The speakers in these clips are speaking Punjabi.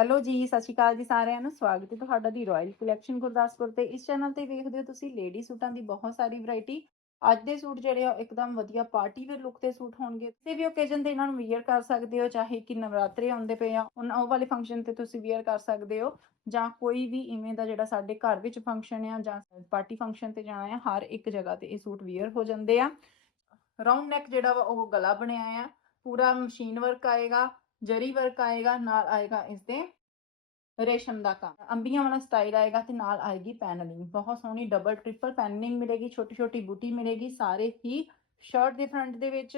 ਹੈਲੋ ਜੀ, ਸਤਿ ਸ਼੍ਰੀ ਅਕਾਲ ਜੀ ਸਾਰਿਆਂ ਨੂੰ। ਸਵਾਗਤ ਹੈ ਤੁਹਾਡਾ ਦੀ ਰਾਇਲ ਕਲੈਕਸ਼ਨ ਗੁਰਦਾਸਪੁਰ ਤੇ। ਇਸ ਚੈਨਲ ਤੇ ਵੇਖਦੇ ਹੋ ਤੁਸੀਂ ਲੇਡੀ ਸੂਟਾਂ ਦੀ ਬਹੁਤ ਸਾਰੀ ਵੈਰਾਈਟੀ ਅੱਜ ਦੇ ਸੂਟ ਜਿਹੜੇ ਆ, ਉਹ ਇੱਕਦਮ ਵਧੀਆ ਪਾਰਟੀ ਵੇਅਰ ਲੁੱਕ ਦੇ ਸੂਟ ਹੋਣਗੇ। ਤੇ ਵੀ ਓਕੇਜ਼ਨ ਤੇ ਇਹਨਾਂ ਨੂੰ ਵੇਅਰ ਕਰ ਸਕਦੇ ਹੋ, ਚਾਹੇ ਕਿ ਨਵਰਾਤਰੇ ਆਉਂਦੇ ਪਏ ਆ, ਉਹਨਾਂ ਉਹ ਵਾਲੇ ਫੰਕਸ਼ਨ ਤੇ ਤੁਸੀਂ ਵੇਅਰ ਕਰ ਸਕਦੇ ਹੋ। ਜਾਂ ਕੋਈ ਵੀ ਇਵੇਂ ਦਾ ਜਿਹੜਾ ਸਾਡੇ ਘਰ ਵਿੱਚ ਫੰਕਸ਼ਨ ਆ, ਜਾਂ ਪਾਰਟੀ ਫੰਕਸ਼ਨ ਤੇ ਜਾਣਾ ਆ, ਹਰ ਇੱਕ ਜਗ੍ਹਾ ਤੇ ਇਹ ਸੂਟ ਵੇਅਰ ਹੋ ਜਾਂਦੇ ਆ। ਰਾਉਂਡ ਨੈਕ ਜਿਹੜਾ ਵਾ, ਉਹ ਗਲਾ ਬਣਿਆ ਆ। ਪੂਰਾ ਮਸ਼ੀਨ ਵਰਕ ਆਏਗਾ। ਜਰੀ ਵਰਕ ਆਏਗਾ, ਨਾਲ ਆਏਗਾ ਇਸ ਦੇ ਰੇਸ਼ਮ ਦਾ ਕੰਮ। ਅੰਬੀਆਂ ਵਾਲਾ ਸਟਾਈਲ ਆਏਗਾ ਤੇ ਨਾਲ ਆਏਗੀ ਪੈਨਲਿੰਗ ਬਹੁਤ ਸੋਹਣੀ ਡਬਲ ਟ੍ਰਿਪਲ ਪੈਨਲਿੰਗ ਮਿਲੇਗੀ ਛੋਟੀ ਛੋਟੀ ਬੂਟੀ ਮਿਲੇਗੀ, ਸਾਰੇ ਹੀ ਸ਼ਰਟ ਦੇ ਫਰੰਟ ਦੇ ਵਿੱਚ।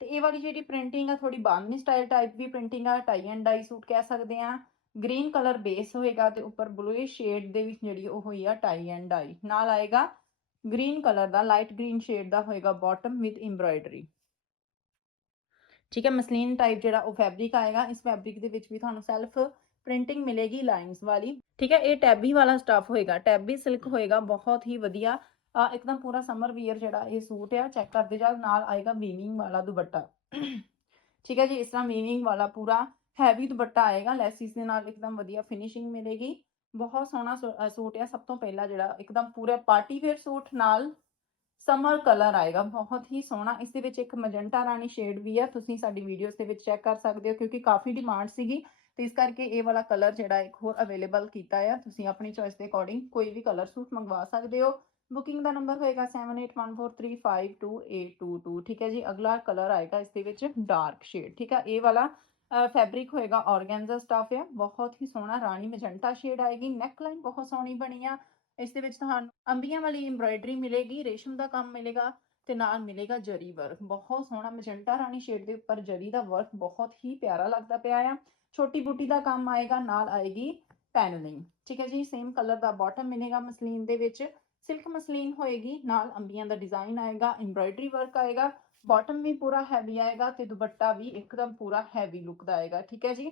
ਤੇ ਇਹ ਵਾਲੀ ਜਿਹੜੀ ਪ੍ਰਿੰਟਿੰਗ ਆ ਥੋੜੀ ਬਾਂਦਨੀ ਸਟਾਈਲ ਟਾਈਪ ਵੀ ਪ੍ਰਿੰਟਿੰਗ ਆ ਟਾਈ ਐਂਡ ਡਾਈ ਸੂਟ ਕਹਿ ਸਕਦੇ ਆ। ਗ੍ਰੀਨ ਕਲਰ ਬੇਸ ਹੋਏਗਾ ਤੇ ਉੱਪਰ ਬਲੂਇਸ਼ ਸ਼ੇਡ ਦੇ ਵਿੱਚ ਜਿਹੜੀ ਉਹ ਹੋਈ ਆ ਟਾਈ ਐਂਡ ਡਾਈ ਨਾਲ ਆਏਗਾ ਗ੍ਰੀਨ ਕਲਰ ਦਾ ਲਾਈਟ ਗ੍ਰੀਨ ਸ਼ੇਡ ਦਾ ਹੋਏਗਾ ਬਾਟਮ ਵਿਦ ਐਮਬ੍ਰਾਇਡਰੀ ਠੀਕ ਹੈ, ਮਸਲੀਨ ਟਾਈਪ ਜਿਹੜਾ ਉਹ ਫੈਬਰਿਕ ਆਏਗਾ, ਇਸ ਫੈਬਰਿਕ ਦੇ ਵਿੱਚ ਵੀ ਤੁਹਾਨੂੰ ਸੈਲਫ ਪ੍ਰਿੰਟਿੰਗ ਮਿਲੇਗੀ ਲਾਈਨਸ ਵਾਲੀ। ਠੀਕ ਹੈ, ਇਹ ਟੈਬੀ ਵਾਲਾ ਸਟਫ ਹੋਏਗਾ। ਟੈਬੀ ਸਿਲਕ ਹੋਏਗਾ, ਬਹੁਤ ਹੀ ਵਧੀਆ। ਆ, ਇੱਕਦਮ ਪੂਰਾ ਸਮਰ ਵੀਅਰ ਜਿਹੜਾ ਇਹ ਸੂਟ ਆ ਚੈੱਕ ਕਰਦੇ ਜਾ ਨਾਲ ਆਏਗਾ ਵੀਵਿੰਗ ਵਾਲਾ ਦੁਪੱਟਾ। ਠੀਕ ਹੈ ਜੀ, ਇਸ ਤਰ੍ਹਾਂ ਵੀਵਿੰਗ ਵਾਲਾ ਪੂਰਾ ਹੈਵੀ ਦੁਪੱਟਾ ਆਏਗਾ ਲੈਸਿਸ ਦੇ ਨਾਲ ਇੱਕਦਮ ਵਧੀਆ ਫਿਨਿਸ਼ਿੰਗ ਮਿਲੇਗੀ। ਬਹੁਤ ਸੋਹਣਾ ਸੂਟ ਆ, ਸਭ ਤੋਂ ਪਹਿਲਾਂ ਜਿਹੜਾ, ਇੱਕਦਮ ਪੂਰੇ ਪਾਰਟੀ ਵੇਅਰ ਸੂਟ ਨਾਲ ਸਮਰ ਕਲਰ ਆਏਗਾ, ਬਹੁਤ ਹੀ ਸੋਹਣਾ। ਇਸ ਦੇ ਵਿੱਚ ਇੱਕ ਮਜੰਟਾ ਰਾਣੀ ਸ਼ੇਡ ਵੀ ਆ, ਤੁਸੀਂ ਸਾਡੀ ਵੀਡੀਓਜ਼ ਦੇ ਵਿੱਚ ਚੈੱਕ ਕਰ ਸਕਦੇ ਹੋ, ਕਿਉਂਕਿ ਕਾਫੀ ਡਿਮਾਂਡ ਸੀਗੀ। ਤੇ ਇਸ ਕਰਕੇ ਇਹ ਵਾਲਾ ਕਲਰ ਜਿਹੜਾ ਇੱਕ ਹੋਰ ਅਵੇਲੇਬਲ ਕੀਤਾ ਆ, ਤੁਸੀਂ ਆਪਣੀ ਚੋਇਸ ਦੇ ਅਕੋਰਡਿੰਗ ਕੋਈ ਵੀ ਕਲਰ ਸੂਟ ਮੰਗਵਾ ਸਕਦੇ ਹੋ। ਬੁਕਿੰਗ ਦਾ ਨੰਬਰ ਹੋਏਗਾ 7814352822 ਠੀਕ ਹੈ ਜੀ, ਅਗਲਾ ਕਲਰ ਆਏਗਾ ਇਸ ਦੇ ਵਿੱਚ ਡਾਰਕ ਸ਼ੇਡ ਠੀਕ ਹੈ, ਇਹ ਵਾਲਾ ਫੈਬਰਿਕ ਹੋਏਗਾ ਔਰਗੈਂਜ਼ਾ ਸਟਾਫ ਹੈ ਬਹੁਤ ਹੀ ਸੋਹਣਾ ਰਾਣੀ ਮਜੰਟਾ ਸ਼ੇਡ ਆਏਗੀ। ਨੈਕ ਲਾਈਨ ਬਹੁਤ ਸੋਹਣੀ ਬਣੀ ਆ। ਇਸ ਦੇ ਵਿੱਚ ਤੁਹਾਨੂੰ ਅੰਬੀਆਂ ਵਾਲੀ ਐਮਬ੍ਰਾਇਡਰੀ ਮਿਲੇਗੀ, ਰੇਸ਼ਮ ਦਾ ਕੰਮ ਮਿਲੇਗਾ ਤੇ ਨਾਲ ਮਿਲੇਗਾ ਜਰੀ ਵਰਕ ਬਹੁਤ ਸੋਹਣਾ ਮੈਜੈਂਟਾ ਰਾਣੀ ਸ਼ੇਡ ਦੇ ਉੱਪਰ ਜਰੀ ਦਾ ਵਰਕ ਬਹੁਤ ਹੀ ਪਿਆਰਾ ਲੱਗਦਾ ਪਿਆ ਆ। ਛੋਟੀ ਬੂਟੀ ਦਾ ਕੰਮ ਆਏਗਾ, ਨਾਲ ਆਏਗੀ ਪੈਨਲਿੰਗ ਠੀਕ ਹੈ ਜੀ? ਸੇਮ ਕਲਰ ਦਾ ਬਾਟਮ ਮਿਲੇਗਾ ਮਸਲੀਨ ਦੇ ਵਿੱਚ ਸਿਲਕ ਮਸਲੀਨ ਹੋਏਗੀ, ਨਾਲ ਅੰਬੀਆਂ ਦਾ ਡਿਜ਼ਾਈਨ ਆਏਗਾ ਐਮਬ੍ਰਾਇਡਰੀ ਵਰਕ ਆਏਗਾ ਬਾਟਮ ਵੀ ਪੂਰਾ ਹੈਵੀ ਆਏਗਾ ਤੇ ਦੁਪੱਟਾ ਵੀ ਇੱਕਦਮ ਪੂਰਾ ਹੈਵੀ ਲੁੱਕ ਦਾ ਆਏਗਾ, ਠੀਕ ਹੈ ਜੀ?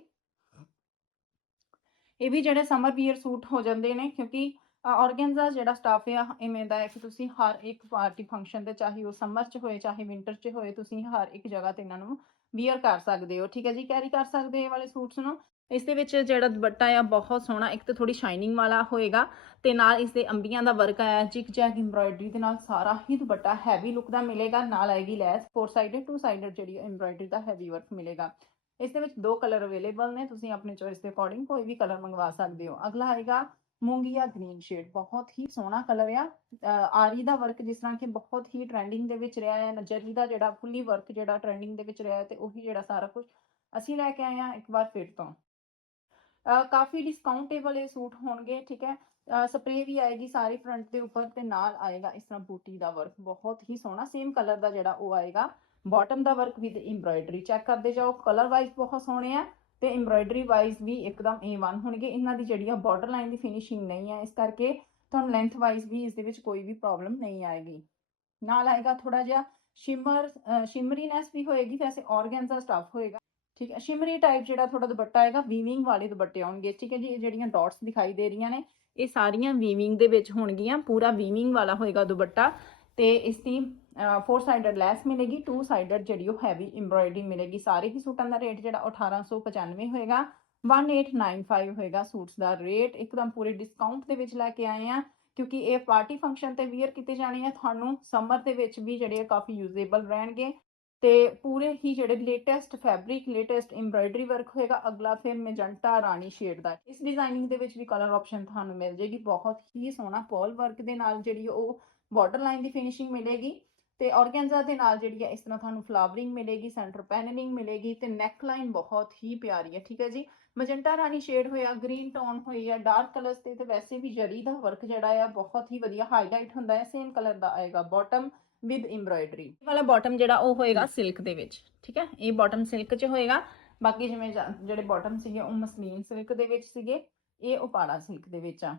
ਇਹ ਵੀ ਜਿਹੜੇ ਸਮਰ ਵੀਅਰ ਸੂਟ ਹੋ ਜਾਂਦੇ ਨੇ, ਕਿਉਂਕਿ ਔਰਗੈਂਜ਼ਾ ਜਿਹੜਾ ਸਟਾਫ ਆ, ਇਵੇਂ ਦਾ ਹੈ ਕਿ ਤੁਸੀਂ ਹਰ ਇੱਕ ਪਾਰਟੀ ਫੰਕਸ਼ਨ ਤੇ ਚਾਹੇ ਉਹ ਸਮਰ 'ਚ ਹੋਏ, ਚਾਹੇ ਵਿੰਟਰ 'ਚ ਹੋਏ, ਤੁਸੀਂ ਹਰ ਇੱਕ ਜਗ੍ਹਾ ਤੇ ਇਹਨਾਂ ਨੂੰ ਵੀਅਰ ਕਰ ਸਕਦੇ ਹੋ, ਠੀਕ ਹੈ ਜੀ? ਕੈਰੀ ਕਰ ਸਕਦੇ ਹੋ ਇਹ ਵਾਲੇ ਸੂਟਸ ਨੂੰ। ਇਸ ਦੇ ਵਿੱਚ ਜਿਹੜਾ ਦੁਪੱਟਾ ਆ, ਬਹੁਤ ਸੋਹਣਾ, ਇੱਕ ਤਾਂ ਥੋੜੀ ਸ਼ਾਈਨਿੰਗ ਵਾਲਾ ਹੋਏਗਾ ਤੇ ਨਾਲ ਇਸ ਦੇ ਅੰਬੀਆਂ ਦਾ ਵਰਕ ਆਇਆ, ਜਿਕ ਜੈਕ ਐਮਬ੍ਰਾਇਡਰੀ ਦੇ ਨਾਲ ਸਾਰਾ ਹੀ ਦੁਪੱਟਾ ਹੈਵੀ ਲੁੱਕ ਦਾ ਮਿਲੇਗਾ, ਨਾਲ ਆਏਗੀ lace four sided two sided ਜਿਹੜੀ ਐਮਬ੍ਰਾਇਡਰੀ ਦਾ ਹੈਵੀ ਵਰਕ ਮਿਲੇਗਾ। ਇਸ ਦੇ ਵਿੱਚ ਦੋ ਕਲਰ ਅਵੇਲੇਬਲ ਨੇ, ਤੁਸੀਂ ਆਪਣੀ ਚੋਇਸ ਦੇ ਅਕੋਰਡਿੰਗ ਕੋਈ ਵੀ ਕਲਰ ਮੰਗਵਾ ਸਕਦੇ ਹੋ। ਅਗਲਾ ਆਏਗਾ ਮੂੰਗੀਆ ਗ੍ਰੀਨ ਸ਼ੇਡ ਬਹੁਤ ਹੀ ਸੋਹਣਾ ਕਲਰ ਆ। ਆਰੀ ਦਾ ਵਰਕ ਜਿਸ ਤਰ੍ਹਾਂ ਕਿ ਬਹੁਤ ਹੀ ਟ੍ਰੈਂਡਿੰਗ ਦੇ ਵਿੱਚ ਰਿਹਾ ਹੈ, ਨਜ਼ਰੀ ਦਾ ਜਿਹੜਾ ਫੁੱਲੀ ਵਰਕ ਜਿਹੜਾ ਟ੍ਰੈਂਡਿੰਗ ਦੇ ਵਿੱਚ ਰਿਹਾ ਹੈ ਤੇ ਉਹੀ ਜਿਹੜਾ ਸਾਰਾ ਕੁਝ ਅਸੀਂ ਲੈ ਕੇ ਆਏ ਆ ਇੱਕ ਵਾਰ ਫਿਰ ਤੋਂ। ਕਾਫੀ ਡਿਸਕਾਊਂਟੇਬਲ ਇਹ ਸੂਟ ਹੋਣਗੇ, ਠੀਕ ਹੈ। ਸਪਰੇ ਵੀ ਆਏਗੀ ਸਾਰੀ ਫਰੰਟ ਦੇ ਉੱਪਰ ਤੇ ਨਾਲ ਆਏਗਾ ਇਸ ਤਰ੍ਹਾਂ ਬੂਟੀ ਦਾ ਵਰਕ ਬਹੁਤ ਹੀ ਸੋਹਣਾ ਸੇਮ ਕਲਰ ਦਾ ਜਿਹੜਾ ਉਹ ਆਏਗਾ। ਬਾਟਮ ਦਾ ਵਰਕ ਵਿਦ ਐਮਬ੍ਰਾਇਡਰੀ ਚੈੱਕ ਕਰਦੇ ਜਾਓ ਕਲਰ ਵਾਈਜ਼ ਬਹੁਤ ਸੋਹਣੇ ਆ। ਤੇ ਐਮਬ੍ਰਾਇਡਰੀ ਵਾਈਜ਼ ਵੀ ਇੱਕਦਮ A1 ਹੋਣਗੇ। ਇਹਨਾਂ ਦੀ ਜਿਹੜੀ ਆ ਬਾਰਡਰ ਲਾਈਨ ਦੀ ਫਿਨਿਸ਼ਿੰਗ ਨਹੀਂ ਹੈ ਇਸ ਕਰਕੇ ਤੁਹਾਨੂੰ ਲੈਂਥ ਵਾਈਜ਼ ਵੀ ਇਸ ਦੇ ਵਿੱਚ ਕੋਈ ਵੀ ਪ੍ਰੋਬਲਮ ਨਹੀਂ ਆਏਗੀ। ਨਾਲ ਆਏਗਾ ਥੋੜਾ ਜਿਹਾ ਸ਼ਿਮਰ ਸ਼ਿਮਰੀਨੈਸ ਵੀ ਹੋਏਗੀ, ਵੈਸੇ ਔਰਗੈਂਜ਼ਾ ਸਟਫ ਹੋਏਗਾ। ਠੀਕ ਹੈ ਸ਼ਿਮਰੀ ਟਾਈਪ ਜਿਹੜਾ ਥੋੜਾ ਦੁਪੱਟਾ ਆਏਗਾ ਵੀਵਿੰਗ ਵਾਲੇ ਦੁਪੱਟੇ ਆਉਣਗੇ। ਠੀਕ ਹੈ ਜੀ, ਇਹ ਜਿਹੜੀਆਂ ਡਾਟਸ ਦਿਖਾਈ ਦੇ ਰਹੀਆਂ ਨੇ, ਇਹ ਸਾਰੀਆਂ ਵੀਵਿੰਗ ਦੇ ਵਿੱਚ ਹੋਣਗੀਆਂ। ਪੂਰਾ ਵੀਵਿੰਗ ਵਾਲਾ ਹੋਏਗਾ ਦੁਪੱਟਾ ਤੇ ਇਸ ਦੀ ਫੋਰ ਸਾਈਡਡ ਲੈਸ ਮਿਲੇਗੀ ਟੂ ਸਾਈਡਡ ਜਿਹੜੀ ਉਹ ਹੈਵੀ ਐਮਬ੍ਰਾਇਡਰੀ ਮਿਲੇਗੀ। ਸਾਰੇ ਹੀ ਸੂਟਾਂ ਦਾ ਰੇਟ ਜਿਹੜਾ 1895 ਹੋਏਗਾ। 1895 ਹੋਏਗਾ ਸੂਟਸ ਦਾ ਰੇਟ ਇੱਕਦਮ ਪੂਰੇ ਡਿਸਕਾਊਂਟ ਦੇ ਵਿੱਚ ਲੈ ਕੇ ਆਏ ਆ, ਕਿਉਂਕਿ ਇਹ ਪਾਰਟੀ ਫੰਕਸ਼ਨ ਤੇ ਵੀਅਰ ਕੀਤੇ ਜਾਣੇ ਆ। ਤੁਹਾਨੂੰ ਸਮਰ ਦੇ ਵਿੱਚ ਵੀ ਜਿਹੜੇ ਆ ਕਾਫੀ ਯੂਜ਼ੇਬਲ ਰਹਿਣਗੇ। ਤੇ ਪੂਰੇ ਹੀ ਜਿਹੜੇ latest fabric latest embroidery work ਹੋਏਗਾ, ਅਗਲਾ ਫਿਰ ਮੈਜੰਟਾ ਰਾਣੀ ਸ਼ੇਡ ਦਾ। ਇਸ ਡਿਜ਼ਾਈਨਿੰਗ ਦੇ ਵਿੱਚ ਵੀ ਕਲਰ ਆਪਸ਼ਨ ਤੁਹਾਨੂੰ ਮਿਲ ਜੇਗੀ ਬਹੁਤ ਹੀ ਸੋਹਣਾ ਪੋਲ ਵਰਕ ਦੇ ਨਾਲ ਜਿਹੜੀ ਉਹ ਬਾਰਡਰ ਲਾਈਨ ਦੀ ਫਿਨਿਸ਼ਿੰਗ ਮਿਲੇਗੀ। ਤੇ ਔਰਗੈਂਜ਼ਾ ਦੇ ਨਾਲ ਜਿਹੜੀ ਹੈ, ਇਸ ਤਰ੍ਹਾਂ ਤੁਹਾਨੂੰ ਫਲਾਵਰਿੰਗ ਮਿਲੇਗੀ, ਸੈਂਟਰ ਪੈਨਲਿੰਗ ਮਿਲੇਗੀ ਤੇ ਨੈਕ ਲਾਈਨ ਬਹੁਤ ਹੀ ਪਿਆਰੀ ਹੈ, ਠੀਕ ਹੈ ਜੀ? ਮਜੰਟਾ ਰਾਣੀ ਸ਼ੇਡ ਹੋਇਆ ਗ੍ਰੀਨ ਟੋਨ ਹੋਈ ਹੈ ਡਾਰਕ ਕਲਰਸ ਤੇ ਤੇ ਵੈਸੇ ਵੀ ਜਰੀ ਦਾ ਵਰਕ ਜਿਹੜਾ ਆ, ਬਹੁਤ ਹੀ ਵਧੀਆ ਹਾਈਲਾਈਟ ਹੁੰਦਾ ਹੈ ਸੇਮ ਕਲਰ ਦਾ ਆਏਗਾ ਬਾਟਮ ਵਿਦ ਐਮਬ੍ਰਾਇਡਰੀ ਇਹ ਵਾਲਾ ਬਾਟਮ ਜਿਹੜਾ ਉਹ ਹੋਏਗਾ ਸਿਲਕ ਦੇ ਵਿੱਚ, ਠੀਕ ਹੈ? ਇਹ ਬਾਟਮ ਸਿਲਕ 'ਚ ਹੋਏਗਾ। ਬਾਕੀ ਜਿਵੇਂ ਜਿਹੜੇ ਬਾਟਮ ਸੀਗੇ, ਉਹ ਮਸਲੀਨ ਸਿਲਕ ਦੇ ਵਿੱਚ ਸੀਗੇ, ਇਹ ਉਪਾੜਾ ਸਿਲਕ ਦੇ ਵਿੱਚ ਆ।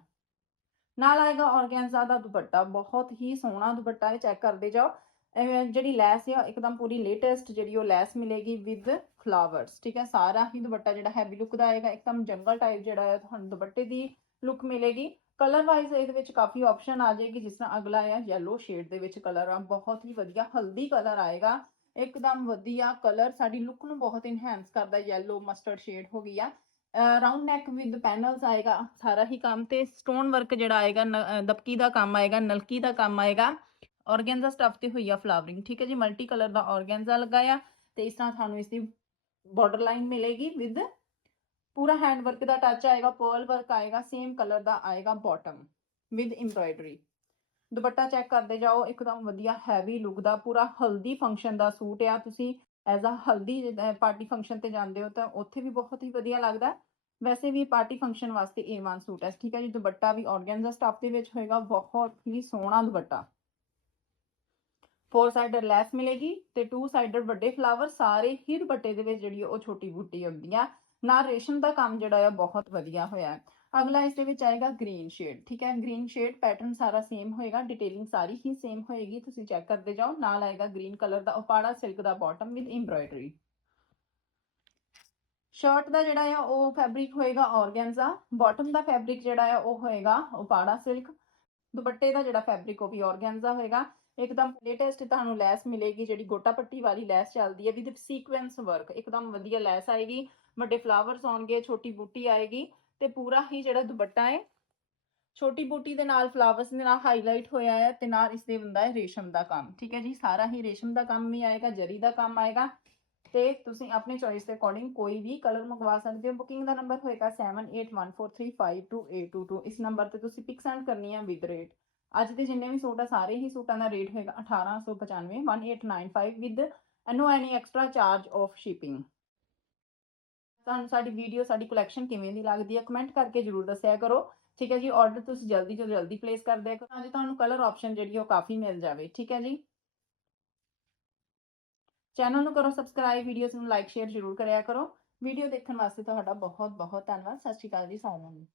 ਨਾਲ ਆਏਗਾ ਔਰਗੈਂਜ਼ਾ ਦਾ ਦੁਪੱਟਾ, ਬਹੁਤ ਹੀ ਸੋਹਣਾ ਦੁਪੱਟਾ ਹੈ ਚੈੱਕ ਕਰਦੇ ਜਾਓ। ਜਿਹੜੀ ਲੈਸ ਹੈ ਇੱਕਦਮ ਪੂਰੀ ਲੇਟੈਸਟ ਜਿਹੜੀ ਉਹ ਲੈਸ ਮਿਲੇਗੀ ਵਿਦ ਫਲਾਵਰਸ ਠੀਕ ਹੈ? ਸਾਰਾ ਹੀ ਦੁਪੱਟਾ ਜਿਹੜਾ ਹੈਵੀ ਲੁੱਕ ਦਾ ਆਏਗਾ, ਇੱਕਦਮ ਜੰਗਲ ਟਾਈਪ ਜਿਹੜਾ ਹੈ, ਤੁਹਾਨੂੰ ਦੁਪੱਟੇ ਦੀ ਲੁੱਕ ਮਿਲੇਗੀ। ਕਲਰ ਵਾਈਜ਼ ਇਹਦੇ ਵਿੱਚ ਕਾਫੀ ਆਪਸ਼ਨ ਆ ਜਾਏਗੀ, ਜਿਸ ਤਰ੍ਹਾਂ ਅਗਲਾ ਆ yellow ਸ਼ੇਡ ਦੇ ਵਿੱਚ ਕਲਰ ਆ, ਬਹੁਤ ਹੀ ਵਧੀਆ ਹਲਦੀ ਕਲਰ ਆਏਗਾ। ਇੱਕਦਮ ਵਧੀਆ ਕਲਰ ਸਾਡੀ ਲੁੱਕ ਨੂੰ ਬਹੁਤ ਇਨਹੈਂਸ ਕਰਦਾ, yellow ਮਸਟਰਡ ਸ਼ੇਡ ਹੋ ਗਈ ਆ। ਰਾਉਂਡ ਨੈਕ ਵਿਦ ਪੈਨਲਸ ਆਏਗਾ, ਸਾਰਾ ਹੀ ਕੰਮ ਤੇ ਸਟੋਨ ਵਰਕ ਜਿਹੜਾ ਆਏਗਾ, ਨ- ਦਬਕੀ ਦਾ ਕੰਮ ਆਏਗਾ, ਨਲਕੀ ਦਾ ਕੰਮ ਆਏਗਾ। ਔਰਗੈਂਜ਼ਾ ਸਟਫ ਤੇ ਹੋਈ ਆ ਫਲਾਵਰਿੰਗ, ਠੀਕ ਹੈ ਜੀ, ਮਲਟੀ ਕਲਰ ਦਾ ਔਰਗੈਂਜ਼ਾ ਲਗਾਇਆ ਤੇ ਇਸ ਤਰ੍ਹਾਂ ਤੁਹਾਨੂੰ ਇਸ ਦੀ ਬਾਰਡਰ ਲਾਈਨ ਮਿਲੇਗੀ ਵਿਦ ਪੂਰਾ ਹੈਂਡ ਵਰਕ ਦਾ ਟੱਚ ਆਏਗਾ ਪਰਲ ਵਰਕ ਆਏਗਾ ਸੇਮ ਕਲਰ ਦਾ ਆਏਗਾ bottom with embroidery dupatta check ਕਰਦੇ ਜਾਓ, ਇੱਕਦਮ ਵਧੀਆ ਹੈਵੀ ਲੁੱਕ ਦਾ, ਪੂਰਾ ਹਲਦੀ ਫੰਕਸ਼ਨ ਦਾ ਸੂਟ ਆ। ਤੁਸੀਂ ਐਜ਼ ਅ ਹਲਦੀ ਪਾਰਟੀ ਫੰਕਸ਼ਨ ਤੇ ਜਾਂਦੇ ਹੋ ਤਾਂ ਉੱਥੇ ਵੀ ਬਹੁਤ ਹੀ ਵਧੀਆ ਲੱਗਦਾ। ਵੈਸੇ ਵੀ ਪਾਰਟੀ ਫੰਕਸ਼ਨ ਵਾਸਤੇ A1 ਸੂਟ ਹੈ, ਠੀਕ ਹੈ ਜੀ। ਦੁਪੱਟਾ ਵੀ ਔਰਗੈਂਜ਼ਾ ਸਟਫ ਦੇ ਵਿੱਚ ਹੋਏਗਾ, ਬਹੁਤ ਹੀ ਸੋਹਣਾ ਦੁਪੱਟਾ। ਫੋਰ ਸਾਈਡਰ ਲੈਸ ਮਿਲੇਗੀ ਤੇ ਟੂ ਸਾਈਡਰ ਵੱਡੇ ਫਲਾਵਰ ਸਾਰੇ ਹੀ ਦੁਪੱਟੇ ਦੇ ਵਿੱਚ ਜਿਹੜੀ ਉਹ ਛੋਟੀ ਬੂਟੀ ਹੁੰਦੀ ਆ। ਨਾਲ ਰੇਸ਼ਮ ਦਾ ਕੰਮ ਜਿਹੜਾ ਆ ਬਹੁਤ ਵਧੀਆ ਹੋਇਆ। ਅਗਲਾ ਇਸ ਦੇ ਵਿੱਚ ਆਏਗਾ ਗ੍ਰੀਨ ਸ਼ੇਡ ਠੀਕ ਹੈ? ਗ੍ਰੀਨ ਸ਼ੇਡ ਪੈਟਰਨ ਸਾਰਾ ਸੇਮ ਹੋਏਗਾ ਡਿਟੇਲਿੰਗ ਸਾਰੀ ਹੀ ਸੇਮ ਹੋਏਗੀ। ਤੁਸੀਂ ਚੈੱਕ ਕਰਦੇ ਜਾਓ। ਨਾਲ ਆਏਗਾ ਗ੍ਰੀਨ ਕਲਰ ਦਾ ਉਪਾੜਾ ਸਿਲਕ ਦਾ ਬਾਟਮ ਵਿਦ ਐਮਬ੍ਰਾਇਡਰੀ ਸ਼ਰਟ ਦਾ ਜਿਹੜਾ ਆ ਉਹ ਫੈਬਰਿਕ ਹੋਏਗਾ ਔਰਗੈਂਜ਼ਾ ਬਾਟਮ ਦਾ ਫੈਬਰਿਕ ਜਿਹੜਾ ਆ ਉਹ ਹੋਏਗਾ ਉਪਾੜਾ ਸਿਲਕ ਦੁਪੱਟੇ ਦਾ ਜਿਹੜਾ ਫੈਬਰਿਕ ਉਹ ਵੀ ਔਰਗੈਂਜ਼ਾ ਹੋਏਗਾ। ਇੱਕਦਮ ਲੇਟੈਸਟ ਤੁਹਾਨੂੰ ਲੈਸ ਮਿਲੇਗੀ ਜਿਹੜੀ ਗੋਟਾ ਪੱਟੀ ਵਾਲੀ ਲੈਸ ਚੱਲਦੀ ਹੈ ਵਿਦ ਸੀਕੁਐਂਸ ਵਰਕ ਇੱਕਦਮ ਵਧੀਆ ਲੈਸ ਆਏਗੀ, ਵੱਡੇ ਫਲਾਵਰਸ ਆਉਣਗੇ, ਛੋਟੀ ਬੂਟੀ ਆਏਗੀ ਤੇ ਪੂਰਾ ਹੀ ਜਿਹੜਾ ਦੁਪੱਟਾ ਹੈ, ਛੋਟੀ ਬੂਟੀ ਦੇ ਨਾਲ ਫਲਾਵਰਸ ਦੇ ਨਾਲ ਹਾਈਲਾਈਟ ਹੋਇਆ ਹੈ ਤੇ ਨਾਲ ਇਸ ਦੇ ਹੁੰਦਾ ਹੈ ਰੇਸ਼ਮ ਦਾ ਕੰਮ। ਠੀਕ ਹੈ ਜੀ, ਸਾਰਾ ਹੀ ਰੇਸ਼ਮ ਦਾ ਕੰਮ ਵੀ ਆਏਗਾ, ਜਰੀ ਦਾ ਕੰਮ ਆਏਗਾ ਤੇ ਤੁਸੀਂ ਆਪਣੇ ਚੋਇਸ ਦੇ ਅਕੋਰਡਿੰਗ ਕੋਈ ਵੀ ਕਲਰ ਮੰਗਵਾ ਸਕਦੇ ਹੋ। ਬੁਕਿੰਗ ਦਾ ਨੰਬਰ ਹੋਏਗਾ 7814352822 ਇਸ ਨੰਬਰ ਤੇ ਤੁਸੀਂ ਪਿਕ ਸੈਂਡ ਕਰਨੀ ਹੈ ਵਿਦ ਰੇਟ ਅੱਜ ਦੇ ਜਿੰਨੇ ਵੀ ਸੂਟ ਆ, ਸਾਰੇ ਹੀ ਸੂਟਾਂ ਦਾ ਰੇਟ ਹੋਏਗਾ 1895 1895 with no any extra charge of shipping ਤੁਹਾਨੂੰ ਸਾਡੀ ਵੀਡੀਓ ਸਾਡੀ ਕਲੈਕਸ਼ਨ ਕਿਵੇਂ ਦੀ ਲੱਗਦੀ ਹੈ ਕਮੈਂਟ ਕਰਕੇ ਜਰੂਰ ਦੱਸਿਆ ਕਰੋ। ਠੀਕ ਹੈ ਜੀ ਆਰਡਰ ਤੁਸੀਂ ਜਲਦੀ ਤੋਂ ਜਲਦੀ ਪਲੇਸ ਕਰ ਦਿਆ ਕਰੋ। ਤਾਂ ਜੋ, ਤੁਹਾਨੂੰ ਕਲਰ ਆਪਸ਼ਨ ਜਿਹੜੀ ਉਹ ਕਾਫੀ ਮਿਲ ਜਾਵੇ। ਠੀਕ ਹੈ ਜੀ। ਚੈਨਲ ਨੂੰ ਕਰੋ ਸਬਸਕ੍ਰਾਈਬ ਵੀਡੀਓਜ਼ ਨੂੰ ਲਾਈਕ ਸ਼ੇਅਰ ਜਰੂਰ ਕਰਿਆ ਕਰੋ। ਵੀਡੀਓ ਦੇਖਣ ਵਾਸਤੇ ਤੁਹਾਡਾ ਬਹੁਤ ਬਹੁਤ ਧੰਨਵਾਦ। ਸਤਿ ਸ਼੍ਰੀ ਅਕਾਲ ਜੀ, ਸਾਰਿਆਂ ਨੂੰ।